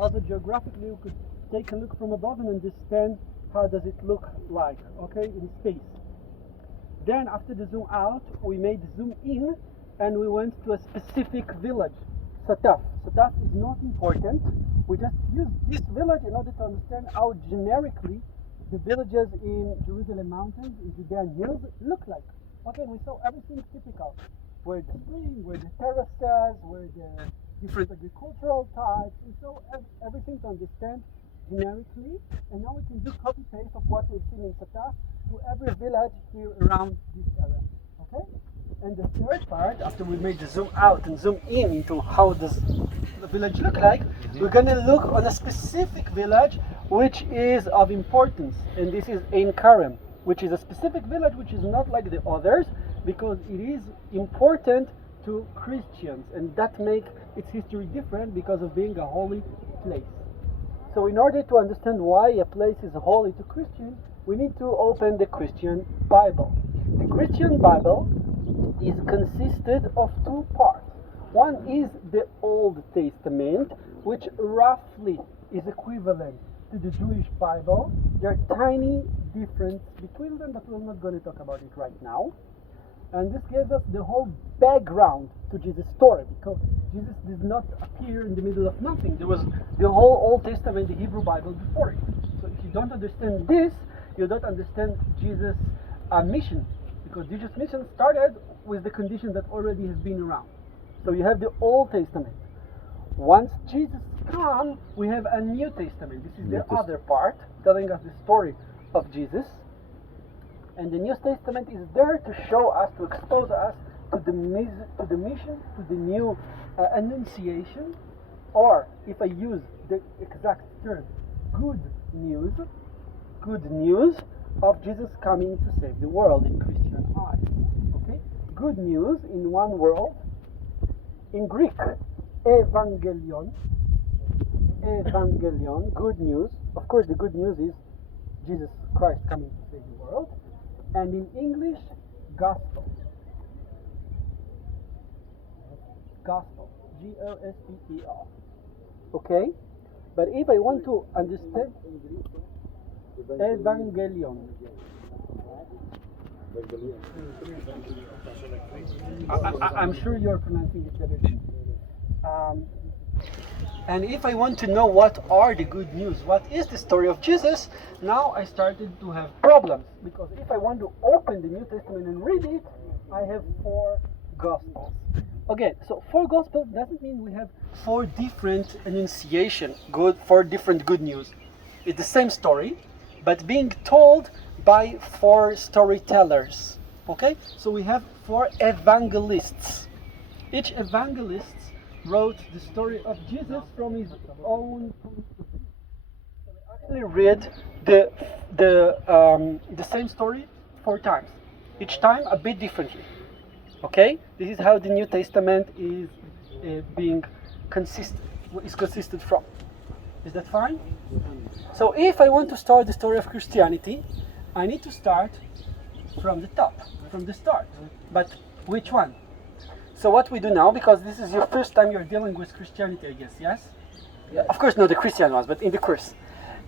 Also geographically, we could take a look from above and understand how does it look like, okay, in space. Then after the zoom out, we made zoom in and we went to a specific village, Sataf. Sataf is not important. We just use this village in order to understand how generically the villages in Jerusalem mountains, in Judean hills, look like. Okay, we saw everything typical. Where the spring, where the terraces, where the different agricultural types. We saw everything to understand generically, and now we can do copy paste of what we've seen in Sataf to every village here around this area. Okay? And the third part, after we made the zoom out and zoom in into how does the village look like, we're gonna look on a specific village which is of importance, and this is Ein Karem, which is a specific village which is not like the others because it is important to Christians, and that makes its history different because of being a holy place. So in order to understand why a place is holy to Christians, we need to open the Christian Bible. The Christian Bible is consisted of two parts. One is the Old Testament, which roughly is equivalent to the Jewish Bible. There are tiny differences between them, but we're not going to talk about it right now. And this gives us the whole background to Jesus' story, because Jesus did not appear in the middle of nothing. There was the whole Old Testament, the Hebrew Bible before it. So if you don't understand this, you don't understand Jesus' mission, because Jesus' mission started with the condition that already has been around. So you have the Old Testament. Once Jesus comes, we have a New Testament. This is the other part, telling us the story of Jesus. And the New Testament is there to show us, to expose us to the mission, to the new annunciation, or if I use the exact term, good news of Jesus coming to save the world in Christian eyes. Okay, good news in one word. In Greek, evangelion, good news. Of course, the good news is Jesus Christ coming to save the world. And in English, gospel. Gospel. G-O-S-P-E-L. Okay? But if I want to understand, evangelion. I'm sure you're pronouncing it better than me. And if I want to know what are the good news, what is the story of Jesus, now I started to have problems. Because if I want to open the New Testament and read it, I have 4 Gospels. Okay, so 4 Gospels doesn't mean we have 4 different annunciation, 4 different good news. It's the same story, but being told by 4 storytellers. Okay, so we have 4 evangelists. Each evangelist wrote the story of Jesus from his own point of view. So we actually read the same story 4 times, each time a bit differently. Okay, this is how the New Testament is being consisted from. Is that fine? So if I want to start the story of Christianity, I need to start from the top, from the start. But which one? So what we do now, because this is your first time you're dealing with Christianity, I guess, yes? Yeah. Of course, not the Christian ones, but in the course.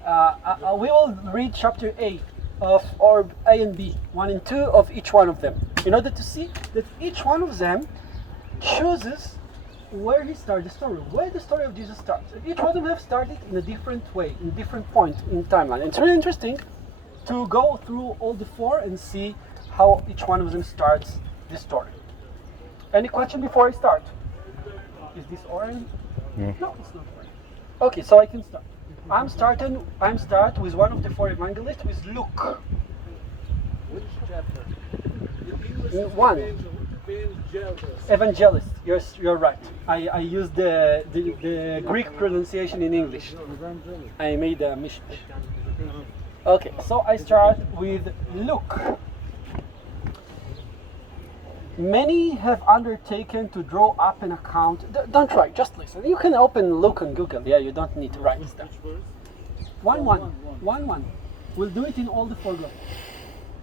We will read chapter A of or A and B, 1 and 2 of each one of them, in order to see that each one of them chooses where he started the story, where the story of Jesus starts. Each one of them have started in a different way, in a different point in timeline. And it's really interesting to go through all the 4 and see how each one of them starts the story. Any question before I start? Is this orange? No, it's not orange. Okay, so I can start. I'm start with one of the 4 evangelists, with Luke. Which chapter? 1. Evangelist. You're right. I used the Greek pronunciation in English. I made a mishmash. Okay, so I start with Luke. Many have undertaken to draw up an account. Don't try, just listen. You can open Luke on Google. Yeah, you don't need to write this down. 1-1. We'll do it in all the 4 Gospels.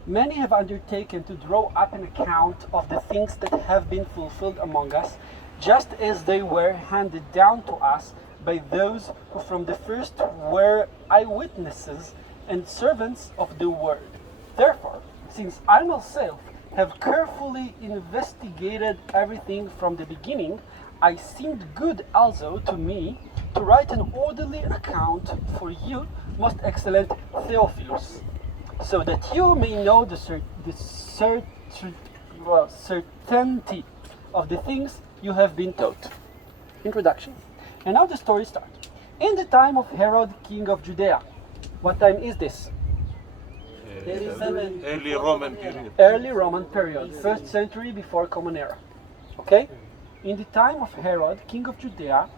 Many have undertaken to draw up an account of the things that have been fulfilled among us, just as they were handed down to us by those who from the first were eyewitnesses and servants of the word. Therefore, since I myself have carefully investigated everything from the beginning, I seemed good also to me to write an orderly account for you, most excellent Theophilus, so that you may know the certainty of the things you have been taught. Introduction. And now the story starts. In the time of Herod, king of Judea. What time is this? Early Roman period. Early Roman period, 1st century before Common Era. Okay? In the time of Herod, king of Judea,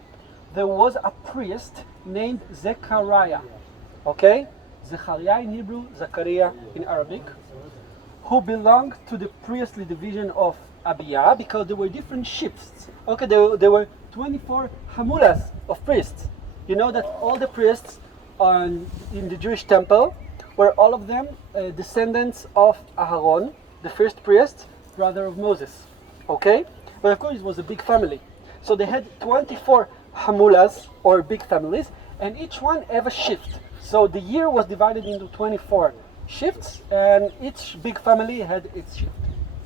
there was a priest named Zechariah. Okay? Zechariah in Hebrew, Zachariah in Arabic, who belonged to the priestly division of Abiyah, because there were different shifts. Okay, there were 24 hamulas of priests. You know that all the priests in the Jewish temple were all of them descendants of Aaron, the first priest, brother of Moses. Okay? But of course it was a big family. So they had 24 hamulas, or big families, and each one have a shift. So the year was divided into 24 shifts, and each big family had its shift.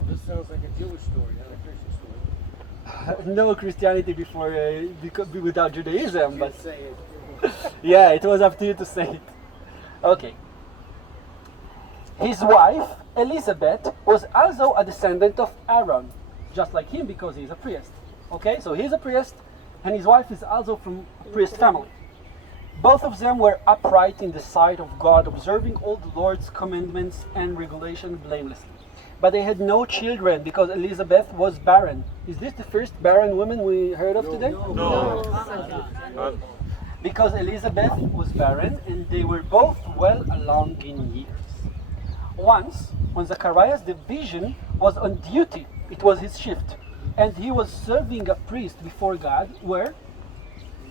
This sounds like a Jewish story, not a Christian story. No Christianity before, without Judaism, but Say it. yeah, it was up to you to say it. Okay. His wife, Elizabeth, was also a descendant of Aaron, just like him, because he's a priest. Okay, so he's a priest, and his wife is also from a priest family. Both of them were upright in the sight of God, observing all the Lord's commandments and regulations blamelessly. But they had no children because Elizabeth was barren. Is this the first barren woman we heard of today? No. Because Elizabeth was barren and they were both well along in years. Once, when Zachariah's division was on duty, it was his shift, and he was serving a priest before God, where?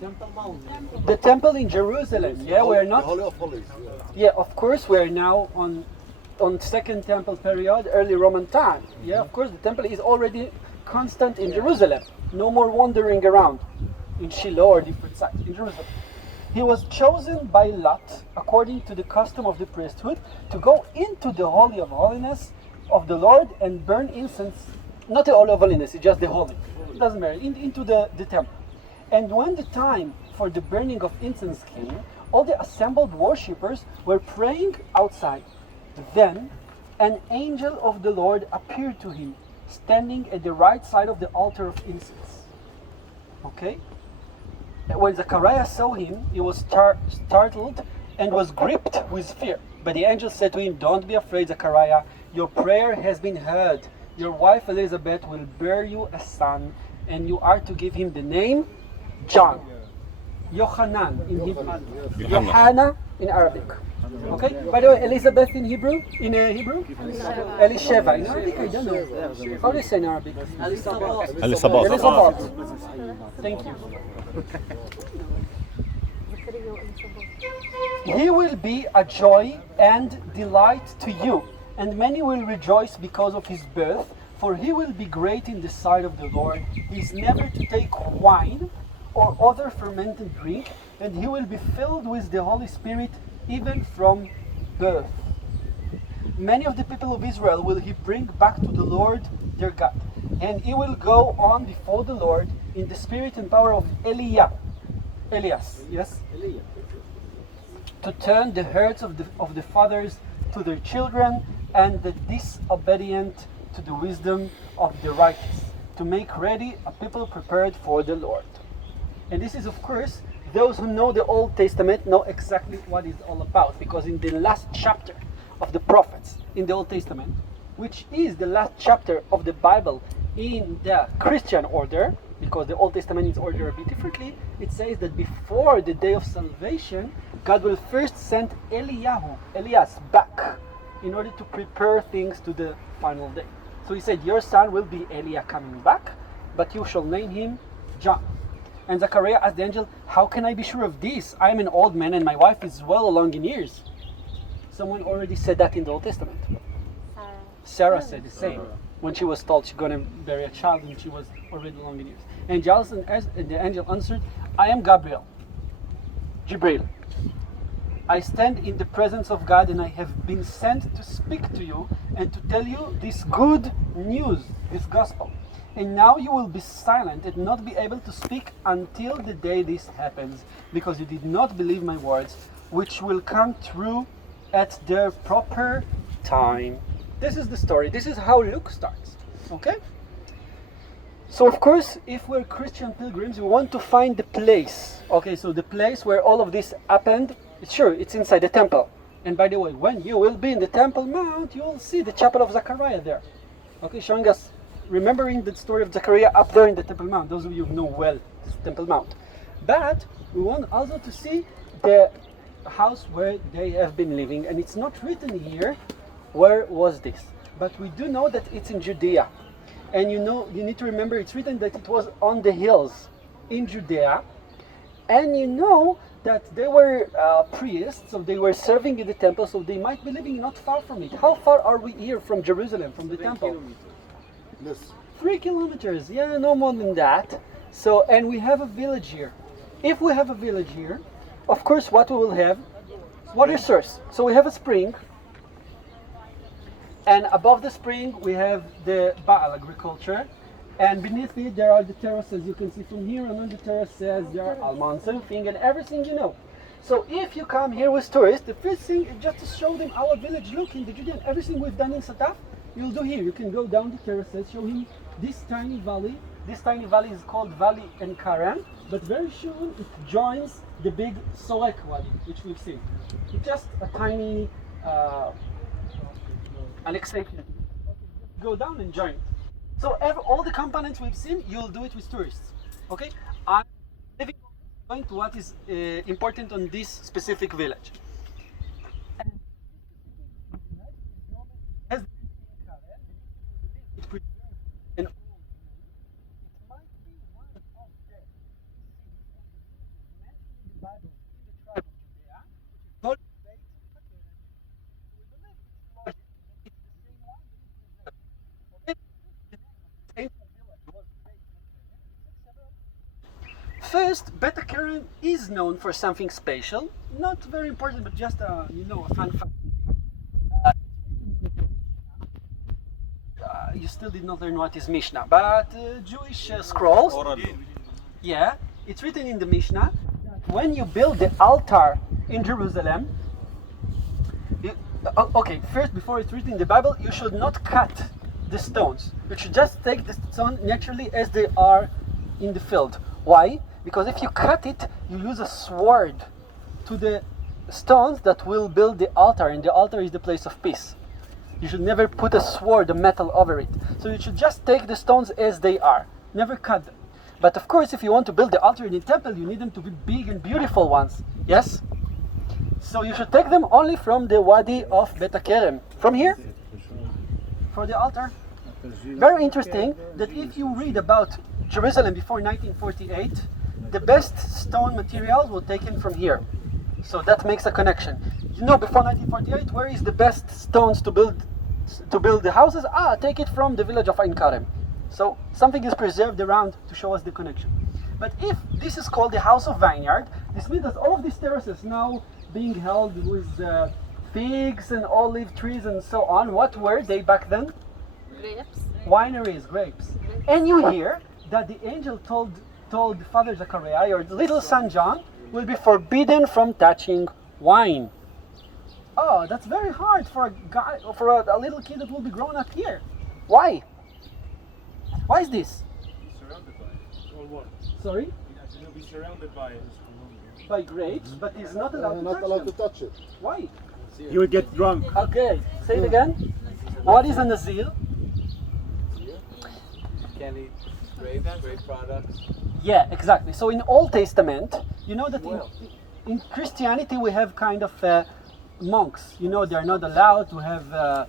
The temple in Jerusalem. Yeah, we're The not. Holy of Holies. Yeah, of course, we're now on Second Temple period, early Roman time. Yeah, of course, the temple is already constant in Jerusalem. No more wandering around in Shiloh or different sites in Jerusalem. He was chosen by lot, according to the custom of the priesthood, to go into the Holy of Holiness of the Lord and burn incense. Not the Holy of Holiness, it's just the Holy. It doesn't matter, into the temple. And when the time for the burning of incense came, all the assembled worshippers were praying outside. Then an angel of the Lord appeared to him, standing at the right side of the altar of incense. Okay? When Zechariah saw him, he was startled and was gripped with fear. But the angel said to him, "Don't be afraid, Zechariah. Your prayer has been heard. Your wife Elizabeth will bear you a son, and you are to give him the name John." Yohanan in Hebrew. Yohana in Arabic. Okay? By the way, Elizabeth in Hebrew? Elisheva. In Arabic, I don't know. How do you say in Arabic? Elizabeth. Thank you. He will be a joy and delight to you, and many will rejoice because of his birth, for he will be great in the sight of the Lord. He is never to take wine or other fermented drink, and he will be filled with the Holy Spirit even from birth. Many of the people of Israel will he bring back to the Lord their God, and he will go on before the Lord in the spirit and power of Elias, yes? To turn the hearts of the fathers to their children, and the disobedient to the wisdom of the righteous, to make ready a people prepared for the Lord. And this is, of course, those who know the Old Testament know exactly what it's all about, because in the last chapter of the prophets in the Old Testament, which is the last chapter of the Bible in the Christian order, because the Old Testament is ordered a bit differently, it says that before the day of salvation, God will first send Elias back in order to prepare things to the final day. So he said, your son will be Eliah coming back, but you shall name him John. And Zechariah asked the angel, how can I be sure of this? I am an old man and my wife is well along in years. Someone already said that in the Old Testament. Sarah said the same when she was told she's going to bury a child and she was already along in years. And the angel answered, I am Gabriel. Jibril, I stand in the presence of God and I have been sent to speak to you and to tell you this good news, this gospel. And now you will be silent and not be able to speak until the day this happens, because you did not believe my words, which will come true at their proper time. This is the story. This is how Luke starts. Okay? So of course, if we're Christian pilgrims, we want to find the place. Okay, so the place where all of this happened, sure, it's inside the temple. And by the way, when you will be in the Temple Mount, you will see the chapel of Zechariah there. Okay, showing us, remembering the story of Zechariah up there in the Temple Mount. Those of you who know well this Temple Mount. But we want also to see the house where they have been living. And it's not written here, where was this? But we do know that it's in Judea. And you need to remember it's written that it was on the hills in Judea. And you know that they were priests, so they were serving in the temple, so they might be living not far from it. How far are we here from Jerusalem, from the temple? Yes. 3 kilometers, yeah, no more than that. So, and we have a village here. If we have a village here, of course what we will have, water source. So we have a spring, and above the spring we have the Baal agriculture, and beneath it there are the terraces. You can see from here, and on the terraces there are almonds and thing and everything you know. So if you come here with tourists, the first thing is just to show them our village look in the Judean. Everything we've done in Sataf, you'll do here. You can go down the terraces, show him this tiny valley. This tiny valley is called Valley Ein Karem, but very soon it joins the big Sorek Wadi, which we've seen. It's just a tiny annexation. Go down and join. So all the components we've seen, you'll do it with tourists. Okay? I'm going to what is important on this specific village. As it preserves an old name, it might be one of the cities and villages mentioned in the Bible in the tribe of Judea, which is called Beit Hakerem. So we believe it's logic that it's the same one that is preserved. Okay? The name of this ancient village was Beit Hakerem. First, Beit Hakerem is known for something special, not very important, but just a fun fact. You still did not learn what is Mishnah, but Jewish scrolls. Oral. Yeah, it's written in the Mishnah that when you build the altar in Jerusalem, okay, first before it's written in the Bible, you should not cut the stones. You should just take the stone naturally as they are in the field. Why? Because if you cut it, you use a sword to the stones that will build the altar, and the altar is the place of peace. You should never put a sword, a metal over it. So you should just take the stones as they are. Never cut them. But of course, if you want to build the altar in the temple, you need them to be big and beautiful ones. Yes? So you should take them only from the Wadi of Beit Hakerem. From here? For the altar. Very interesting that if you read about Jerusalem before 1948, the best stone materials were taken from here. So that makes a connection. Before 1948, where is the best stones to build the houses? Take it from the village of Ein Karem. So something is preserved around to show us the connection. But if this is called the House of Vineyard, this means that all of these terraces now being held with figs and olive trees and so on. What were they back then? Grapes. Wineries, grapes. And you hear that the angel told Father Zechariah, your little son John, will be forbidden from touching wine. Oh, that's very hard for a little kid that will be grown up here. Why? Why is this? He's surrounded by it. Or what? Sorry? He'll be surrounded by it. By grapes, but he's not allowed to touch them. Why? He would get drunk. Okay, say it again. What is a Nazir? Can't eat grapes, grape products. Yeah, exactly. So in Old Testament, you know that in Christianity we have kind of monks. They're not allowed to have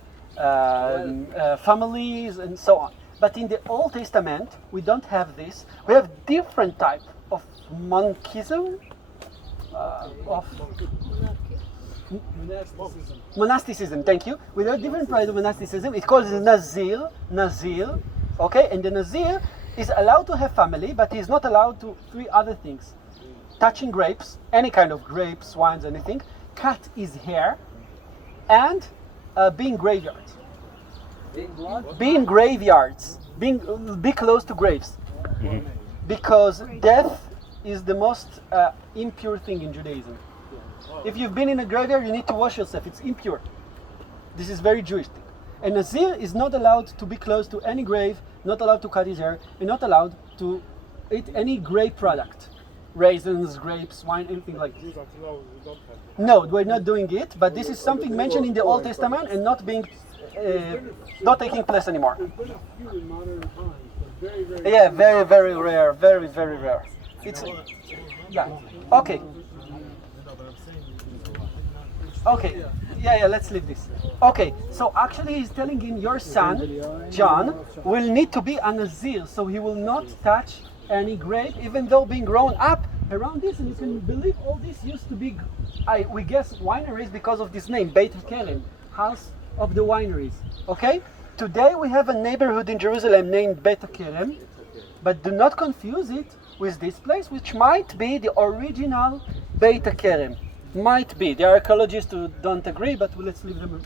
families and so on. But in the Old Testament, we don't have this. We have different type of monkism, monasticism. Thank you. We have different type of monasticism. It's called Nazir. Okay, and the Nazir is allowed to have family, but he's not allowed to 3 other things. touching grapes, any kind of grapes, wines, anything, cut his hair, and be in graveyards. Be in graveyards. Be close to graves. Because death is the most impure thing in Judaism. If you've been in a graveyard, you need to wash yourself. It's impure. This is very Jewish thing. A Nazir is not allowed to be close to any grave, not allowed to cut his hair, and not allowed to eat any grape product. Raisins, grapes, wine, anything like this. No, we're not doing it, but this is something mentioned in the Old Testament and not being, not taking place anymore. There's been a few in modern times, but very, very Yeah, very, very rare, very, very rare. It's, yeah, okay. Okay, yeah, let's leave this. Okay, so actually he's telling him your son, John, will need to be a Nazir, so he will not touch any grape, even though being grown up around this, and you can believe all this used to be, we guess, wineries because of this name, Beit Karem, house of the wineries, okay? Today we have a neighborhood in Jerusalem named Beit Karem, but do not confuse it with this place, which might be the original Beit Karem. Might be. There are archaeologists who don't agree, but let's leave them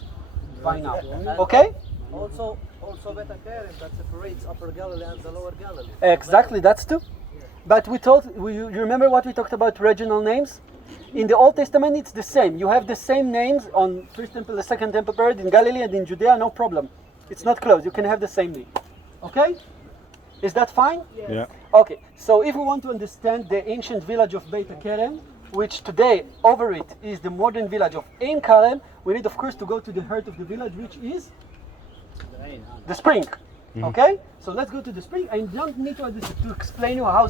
find out. Okay? Also Beit Karem that separates Upper Galilee and the Lower Galilee. Exactly, that's true. But you remember what we talked about regional names? In the Old Testament, it's the same. You have the same names on First Temple, the Second Temple period in Galilee and in Judea, no problem. It's not close. You can have the same name. Okay? Is that fine? Yeah. Okay. So if we want to understand the ancient village of Beit Karem, which today over it is the modern village of Ein Karem, we need of course to go to the heart of the village, which is the spring. Okay? So let's go to the spring. I don't need to explain you how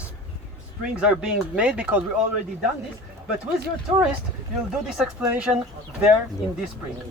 springs are being made because we already done this, but with your tourist, you'll do this explanation there in this spring.